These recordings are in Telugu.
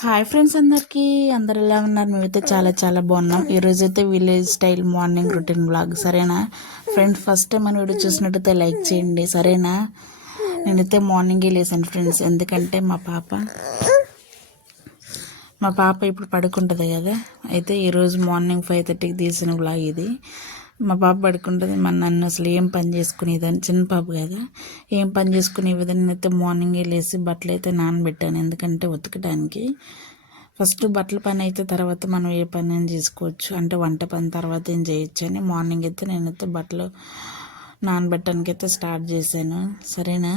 హాయ్ ఫ్రెండ్స్, అందరు ఎలా ఉన్నారు? మేమైతే చాలా చాలా బాగున్నాం. ఈరోజు అయితే village style morning routine blog. సరేనా ఫ్రెండ్స్, ఫస్ట్ టైం మన వీడియో చూసినట్టయితే లైక్ చేయండి. సరేనా, నేనైతే మార్నింగే లేసాను ఫ్రెండ్స్. ఎందుకంటే మా పాప ఇప్పుడు పడుకుంటుంది కదా. అయితే ఈరోజు మార్నింగ్ 5:30కి తీసిన బ్లాగ్ ఇది. మా పాప పడుకుంటుంది, నన్ను అసలు ఏం పని చేసుకునేదాన్ని, చిన్న పాప కదా, ఏం పని చేసుకునే విధంగా అయితే మార్నింగే లేసి బట్టలు అయితే నానబెట్టాను. ఎందుకంటే ఉతకడానికి ఫస్ట్ బట్టల పని అయితే తర్వాత మనం ఏ పని అయినా చేసుకోవచ్చు, అంటే వంట పని తర్వాత ఏం చేయొచ్చు అని మార్నింగ్ అయితే నేనైతే బట్టలు నానబెట్టడానికి అయితే స్టార్ట్ చేశాను. సరేనా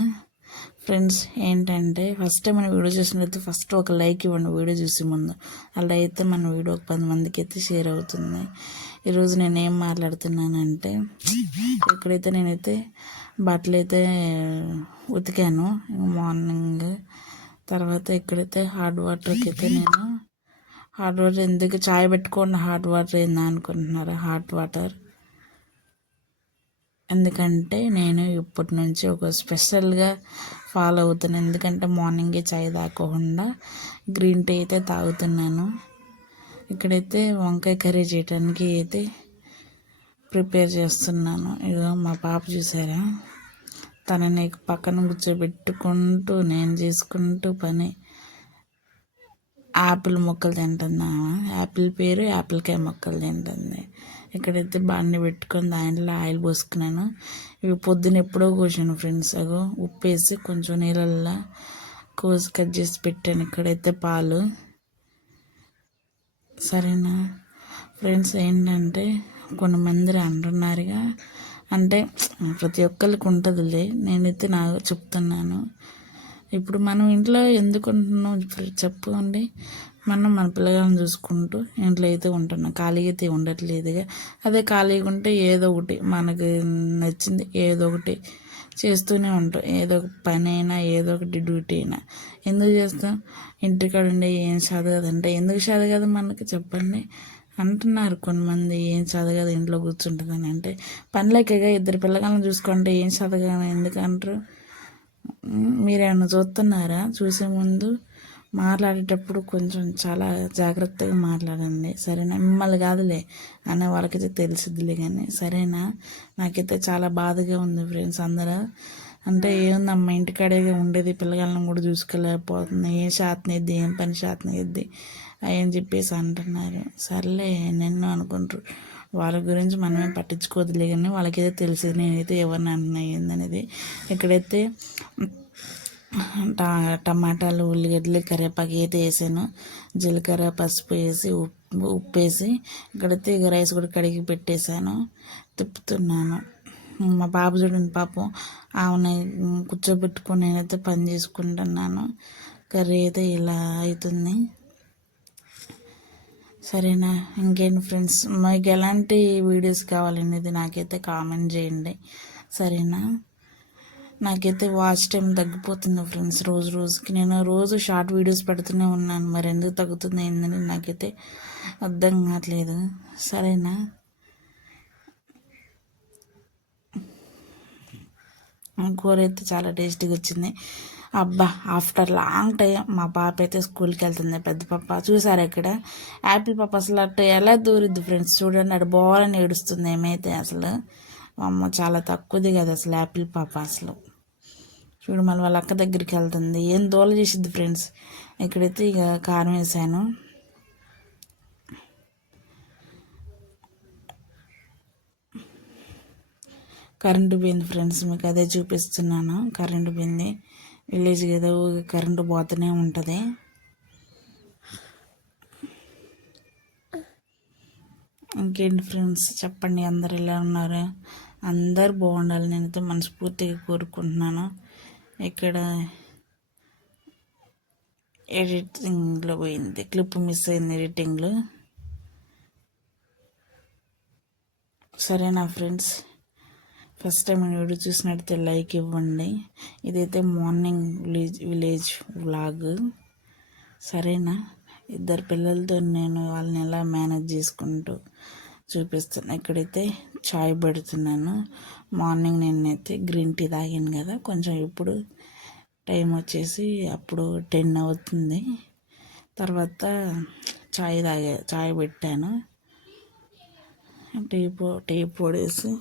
ఫ్రెండ్స్, ఏంటంటే ఫస్ట్ టైం మన వీడియో చూసినట్లయితే ఫస్ట్ ఒక లైక్ ఇవ్వండి వీడియో చూసే ముందు. అలా అయితే మన వీడియో ఒక 10 మందికి అయితే షేర్ అవుతుంది. ఈరోజు నేను ఏం మాట్లాడుతున్నానంటే, ఇక్కడైతే నేనైతే బట్టలు అయితే ఉతికాను మార్నింగ్. తర్వాత ఇక్కడైతే హాట్ వాటర్కి అయితే నేను హాట్ వాటర్ ఎందుకు చాయ్ పెట్టుకోండి, హాట్ వాటర్ ఏందా అనుకుంటున్నారా? హాట్ వాటర్ ఎందుకంటే నేను ఇప్పటి నుంచి ఒక స్పెషల్గా ఫాలో అవుతున్నాను. ఎందుకంటే మార్నింగే చాయ్ తాగకుండా గ్రీన్ టీ అయితే తాగుతున్నాను. ఇక్కడైతే వంకాయ కర్రీ చేయడానికి అయితే ప్రిపేర్ చేస్తున్నాను. ఇదో మా పాప చూసారా, తనని పక్కన కూర్చోబెట్టుకుంటూ నేను చేసుకుంటూ పని. యాపిల్ మొక్కలు తింటున్నాను. యాపిల్ పేరు యాపిల్కాయ మొక్కలు తింటుంది. ఇక్కడైతే బాండి పెట్టుకొని దాంట్లో ఆయిల్ పోసుకున్నాను. ఇవి పొద్దున ఎప్పుడో కోసాను ఫ్రెండ్స్. అగో ఉప్పేసి కొంచెం నీళ్ళల్లో కోసి కట్ చేసి పెట్టాను. ఇక్కడైతే పాలు. సరేనా ఫ్రెండ్స్, ఏంటంటే కొంతమంది అంటున్నారుగా, అంటే ప్రతి ఒక్కరికి ఉంటుందిలే, నేనైతే నాకు చెప్తున్నాను. ఇప్పుడు మనం ఇంట్లో ఎందుకు ఉంటున్నాం చెప్పుకోండి. మనం మన పిల్లగాలను చూసుకుంటూ ఇంట్లో అయితే ఉంటున్నాం, ఖాళీగా అయితే ఉండట్లేదుగా. అదే ఖాళీగా ఉంటే ఏదో ఒకటి మనకు నచ్చింది ఏదో ఒకటి చేస్తూనే ఉంటాం. ఏదో ఒక పని అయినా ఏదో ఒకటి డ్యూటీ అయినా ఎందుకు చేస్తాం? ఇంటికాడ ఉండే ఏం చదవదంటే ఎందుకు చదవదు మనకి చెప్పండి అంటున్నారు కొంతమంది. ఏం చదవదు ఇంట్లో కూర్చుంటుందని. అంటే పనిలేకగా ఇద్దరు పిల్లగాలను చూసుకుంటే ఏం చదవగానే ఎందుకంటారు? మీరేమన్నా చూస్తున్నారా? చూసే ముందు మాట్లాడేటప్పుడు కొంచెం చాలా జాగ్రత్తగా మాట్లాడండి, సరేనా? మిమ్మల్ని కాదులే అనే వాళ్ళకైతే తెలిసిద్దిలే కానీ, సరేనా? నాకైతే చాలా బాధగా ఉంది ఫ్రెండ్స్. అందరూ అంటే ఏముందమ్మా ఇంటికాడేగా ఉండేది, పిల్లగాళ్ళని కూడా చూసుకోలేకపోతుంది, ఏం శాతనిద్ది, ఏం పని శాతనిద్ది అని చెప్పేసి అంటున్నారు. సర్లే నిన్ను అనుకుంటారు, వాళ్ళ గురించి మనమే పట్టించుకోవద్దులే కానీ వాళ్ళకైతే తెలిసేది నేనైతే ఎవరిని అంటున్నా ఏందనేది. ఇక్కడైతే టమాటాలు, ఉల్లిగడ్డలు, కరివేపాకు అయితే వేసాను. జీలకర్ర, పసుపు వేసి ఉప్పు వేసి ఇక్కడైతే రైస్ కూడా కడిగి పెట్టేశాను. తిప్పుతున్నాను. మా బాబు చూడండి పాపం, ఆమెను కూర్చోబెట్టుకొని నేనైతే పని చేసుకుంటున్నాను. కర్రీ అయితే ఇలా అవుతుంది. సరేనా, ఇంకేంటి ఫ్రెండ్స్, మీకు ఎలాంటి వీడియోస్ కావాలనేది నాకైతే కామెంట్ చేయండి. సరేనా, నాకైతే వాచ్ టైం తగ్గిపోతుంది ఫ్రెండ్స్ రోజు రోజుకి. నేను రోజు షార్ట్ వీడియోస్ పెడుతూనే ఉన్నాను, మరి ఎందుకు తగ్గుతుంది ఏందని నాకైతే అర్థం కావట్లేదు. సరేనా, కూర అయితే చాలా టేస్టీగా వచ్చింది. అబ్బా, ఆఫ్టర్ లాంగ్ టైం మా పాప అయితే స్కూల్కి వెళ్తుంది, పెద్ద పాప. చూసారు ఇక్కడ యాపిల్ పాప అసలు అట్టు ఎలా దూరిద్ది ఫ్రెండ్స్, చూడండి అటు బోలని ఏడుస్తుంది. ఏమైతే అసలు అమ్మ చాలా తక్కువది కదా అసలు యాపిల్ పాప. అసలు చూడు మళ్ళీ వాళ్ళ అక్క దగ్గరికి వెళ్తుంది, ఏం దోల చేసిద్ది ఫ్రెండ్స్. ఇక్కడైతే ఇక కారం వేసాను. కరెంటు పోయింది ఫ్రెండ్స్, మీకు అదే చూపిస్తున్నాను. కరెంటు పోయింది, విలేజ్ కదా కరెంటు పోతూనే ఉంటుంది. ఇంకేంటి ఫ్రెండ్స్ చెప్పండి, అందరు ఎలా ఉన్నారు? అందరు బాగుండాలి నేనైతే మనస్ఫూర్తిగా కోరుకుంటున్నాను. ఇక్కడ ఎడిటింగ్లో పోయింది, క్లిప్ మిస్ అయింది ఎడిటింగ్లో. సరేనా ఫ్రెండ్స్, ఫస్ట్ టైం వీడియో చూసినట్టయితే లైక్ ఇవ్వండి. ఇదైతే మార్నింగ్ విలేజ్ వ్లాగ్. సరేనా, ఇద్దరు పిల్లలతో నేను వాళ్ళని ఎలా మేనేజ్ చేసుకుంటూ చూపిస్తాను. ఇక్కడైతే చాయ్ పెడుతున్నాను. మార్నింగ్ నేనైతే గ్రీన్ టీ తాగాను కదా కొంచెం. ఇప్పుడు టైం వచ్చేసి అప్పుడు 10 అవుతుంది. తర్వాత చాయ్ పెట్టాను. టీ పొడేసి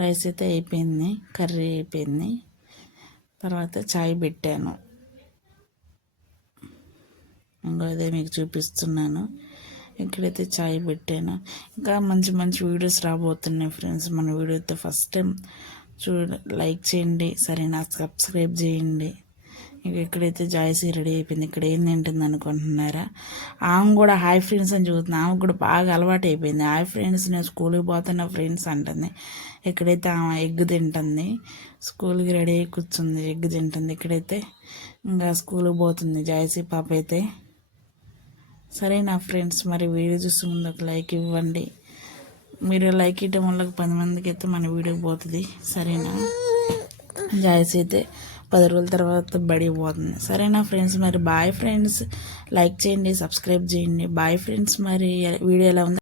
రైస్ అయితే అయిపోయింది, కర్రీ అయిపోయింది. తర్వాత చాయ్ పెట్టాను. అదే మీకు చూపిస్తున్నాను. ఇక్కడైతే చాయ్ పెట్టాను. ఇంకా మంచి మంచి వీడియోస్ రాబోతున్నాయి ఫ్రెండ్స్. మన వీడియో అయితే ఫస్ట్ టైం లైక్ చేయండి, సరేనా, సబ్స్క్రైబ్ చేయండి. ఇక ఇక్కడైతే జాయ్సీ రెడీ అయిపోయింది. ఇక్కడ ఏం తింటుంది అనుకుంటున్నారా? ఆమె కూడా హాయ్ ఫ్రెండ్స్ అని చూస్తుంది. ఆమెకు కూడా బాగా అలవాటు అయిపోయింది. హాయ్ ఫ్రెండ్స్, నేను స్కూల్కి పోతున్నా ఫ్రెండ్స్ అంటుంది. ఇక్కడైతే ఆమె ఎగ్ తింటుంది. స్కూల్కి రెడీ అయ్యి కూర్చుంది, ఎగ్ తింటుంది. ఇక్కడైతే ఇంకా స్కూల్కి పోతుంది జాయ్సీ పాప అయితే. సరేనా ఫ్రెండ్స్, మరి వీడియో చూసే ముందు ఒక లైక్ ఇవ్వండి. మీరు లైక్ ఇవ్వడం వల్ల 10 మందికి అయితే మన వీడియో పోతుంది. సరేనా? జాయ్సీ అయితే 10 రోజుల తర్వాత బడికి పోతుంది. సరేనా ఫ్రెండ్స్, మరి బాయ్ ఫ్రెండ్స్. లైక్ చేయండి, సబ్స్క్రైబ్ చేయండి. Bye friends. మరి వీడియో ఎలా ఉంది?